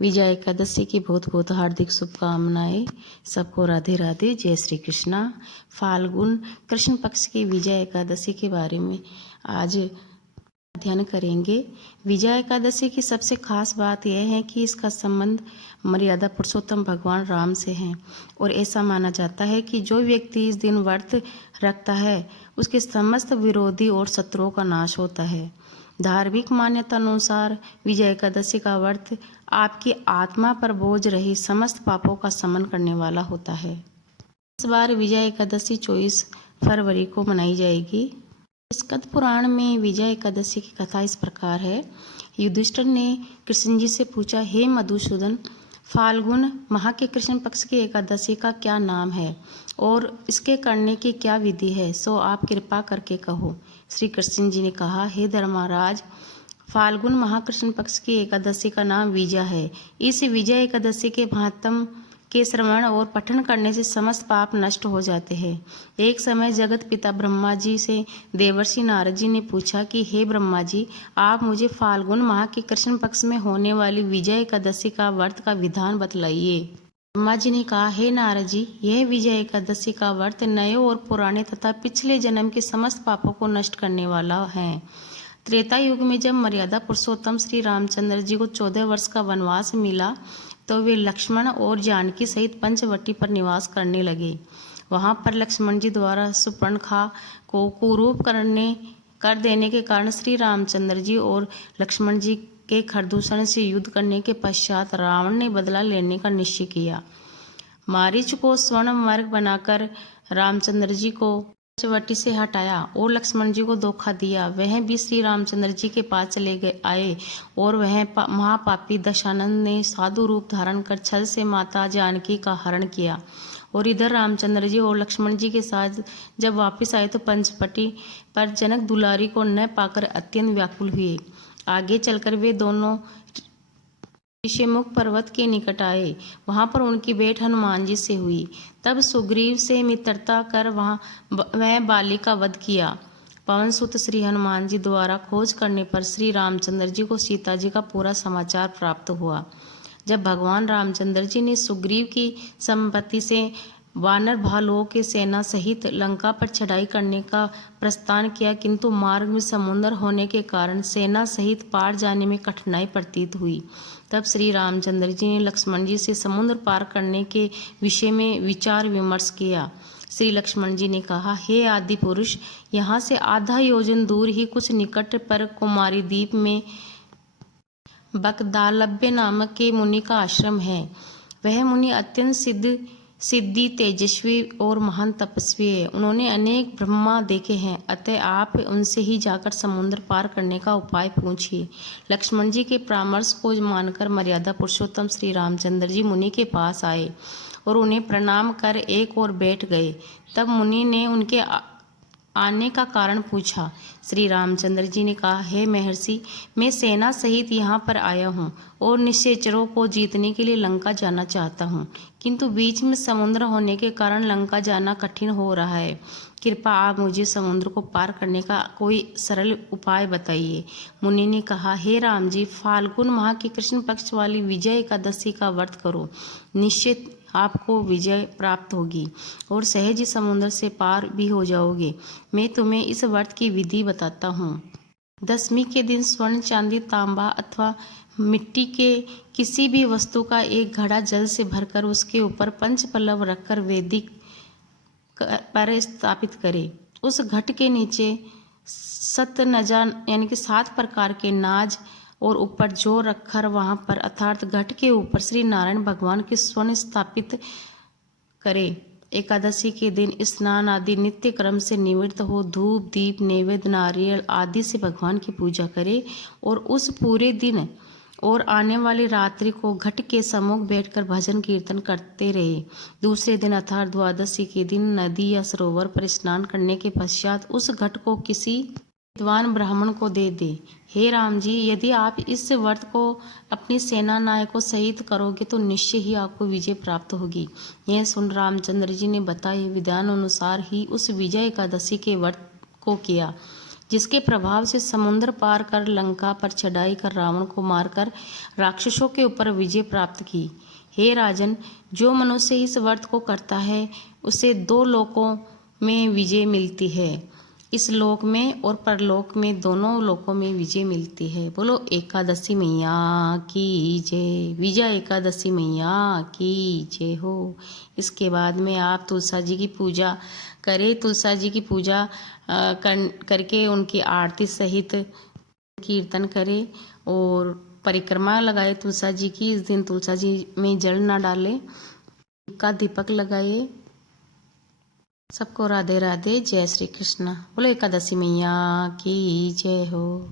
विजय एकादशी की बहुत बहुत हार्दिक शुभकामनाएं। सबको राधे राधे, जय श्री कृष्णा। फाल्गुन कृष्ण पक्ष की विजय एकादशी के बारे में आज अध्ययन करेंगे। विजय एकादशी की सबसे खास बात यह है कि इसका संबंध मर्यादा पुरुषोत्तम भगवान राम से है और ऐसा माना जाता है कि जो व्यक्ति इस दिन व्रत रखता है उसके समस्त विरोधी और शत्रुओं का नाश होता है। धार्मिक मान्यता अनुसार विजय एकादशी का व्रत आपकी आत्मा पर बोझ रही समस्त पापों का शमन करने वाला होता है। इस बार विजय एकादशी 24 फरवरी को मनाई जाएगी। स्कंद पुराण में विजय एकादशी की कथा इस प्रकार है। युधिष्ठिर ने कृष्ण जी से पूछा, हे मधुसूदन, फाल्गुन माह के कृष्ण पक्ष की एकादशी का क्या नाम है और इसके करने की क्या विधि है, सो आप कृपा करके कहो। श्री कृष्ण जी ने कहा, हे धर्मराज, फाल्गुन माह कृष्ण पक्ष की एकादशी का नाम विजय है। इस विजय एकादशी के महात्म के श्रवण और पठन करने से समस्त पाप नष्ट हो जाते हैं। एक समय जगत पिता ब्रह्मा जी से देवर्षि नारद जी ने पूछा कि हे ब्रह्मा जी, आप मुझे फाल्गुन माह के कृष्ण पक्ष में होने वाली विजय एकादशी का व्रत का विधान बतलाइए। ब्रह्मा जी ने कहा, हे नारद जी, यह विजय एकादशी का व्रत नए और पुराने तथा पिछले जन्म के समस्त पापों को नष्ट करने वाला है। त्रेता युग में जब मर्यादा पुरुषोत्तम श्री रामचंद्र जी को 14 वर्ष का वनवास मिला तो वे लक्ष्मण और जानकी सहित पंचवटी पर निवास करने लगे। वहां पर लक्ष्मण जी द्वारा सुपर्णखा को कुरूप कर देने के कारण श्री रामचंद्र जी और लक्ष्मण जी के खरदूषण से युद्ध करने के पश्चात रावण ने बदला लेने का निश्चय किया। मारीच को स्वर्ण मार्ग बनाकर रामचंद्र जी को पंचवटी से हटाया और लक्ष्मण जी को धोखा दिया। वह भी श्री रामचंद्र जी के पास चले आए और वह महापापी दशानंद ने साधु रूप धारण कर छल से माता जानकी का हरण किया। और इधर रामचंद्र जी और लक्ष्मण जी के साथ जब वापस आए तो पंचवटी पर जनक दुलारी को न पाकर अत्यंत व्याकुल हुए। आगे चलकर वे दोनों ऋषिमुख पर्वत के निकट आए। वहां पर उनकी भेंट हनुमान जी से हुई। तब सुग्रीव से मित्रता कर वह बाली का वध किया। पवन सुत श्री हनुमान जी द्वारा खोज करने पर श्री रामचंद्र जी को सीता जी का पूरा समाचार प्राप्त हुआ। जब भगवान रामचंद्र जी ने सुग्रीव की संपत्ति से वानर भालुओं के सेना सहित लंका पर चढ़ाई करने का प्रस्थान किया, किंतु मार्ग में समुद्र होने के कारण सेना सहित पार जाने में कठिनाई प्रतीत हुई। तब श्री रामचंद्र जी ने लक्ष्मण जी से समुद्र पार करने के विषय में विचार विमर्श किया। श्री लक्ष्मण जी ने कहा, हे आदि पुरुष, यहाँ से आधा योजन दूर ही कुछ निकट पर कुमारी द्वीप में बकदालभ्य नामक के मुनि का आश्रम है। वह मुनि अत्यंत सिद्धि तेजस्वी और महान तपस्वी है। उन्होंने अनेक ब्रह्मा देखे हैं, अतः आप उनसे ही जाकर समुद्र पार करने का उपाय पूछिए। लक्ष्मण जी के परामर्श को मानकर मर्यादा पुरुषोत्तम श्री रामचंद्र जी मुनि के पास आए और उन्हें प्रणाम कर एक ओर बैठ गए। तब मुनि ने उनके आने का कारण पूछा। श्री रामचंद्र जी ने कहा, हे महर्षि, मैं सेना सहित यहाँ पर आया हूँ और निशाचरों को जीतने के लिए लंका जाना चाहता हूँ, किंतु बीच में समुद्र होने के कारण लंका जाना कठिन हो रहा है। कृपया आप मुझे समुद्र को पार करने का कोई सरल उपाय बताइए। मुनि ने कहा, हे राम जी, फाल्गुन माह की कृष्ण पक्ष वाली विजय एकादशी का व्रत करो। निश्चित आपको विजय प्राप्त होगी और सहज समुद्र से पार भी हो जाओगे। मैं तुम्हें इस व्रत की विधि बताता हूँ। दशमी के दिन स्वर्ण, चांदी, तांबा अथवा मिट्टी के किसी भी वस्तु का एक घड़ा जल से भरकर उसके ऊपर पंचपल्लव रखकर वेदिक पर स्थापित करें। उस घट के नीचे सतनजा यानी कि 7 प्रकार के नाज और ऊपर जो रखकर वहां पर अर्थात घट के ऊपर श्री नारायण भगवान के स्वर्ण स्थापित करें। एकादशी के दिन स्नान आदि नित्य क्रम से निवृत्त हो धूप, दीप, नैवेद्य, नारियल आदि से भगवान की पूजा करें और उस पूरे दिन और आने वाली रात्रि को घट के सम्मुख बैठकर भजन कीर्तन करते रहे। दूसरे दिन अर्थात द्वादशी के दिन नदी या सरोवर पर स्नान करने के पश्चात उस घट को किसी विद्वान ब्राह्मण को दे दे। हे राम जी, यदि आप इस व्रत को अपनी सेना नायकों सहित करोगे तो निश्चय ही आपको विजय प्राप्त होगी। यह सुन रामचंद्र जी ने बताए विधान अनुसार ही उस विजय एकादशी के व्रत को किया। जिसके प्रभाव से समुद्र पार कर लंका पर चढ़ाई कर रावण को मारकर राक्षसों के ऊपर विजय प्राप्त की। हे राजन, जो मनुष्य इस व्रत को करता है उसे 2 लोकों में विजय मिलती है। इस लोक में और परलोक में, दोनों लोकों में विजय मिलती है। बोलो एकादशी मैया की जय। विजय एकादशी मैया की जय हो। इसके बाद में आप तुलसा जी की पूजा करें। तुलसा जी की पूजा करके उनकी आरती सहित कीर्तन करें और परिक्रमा लगाए तुलसा जी की। इस दिन तुलसा जी में जल ना डालें, का दीपक लगाए। सबको राधे राधे, जय श्री कृष्ण। बोलो एकादशी मैया की जय हो।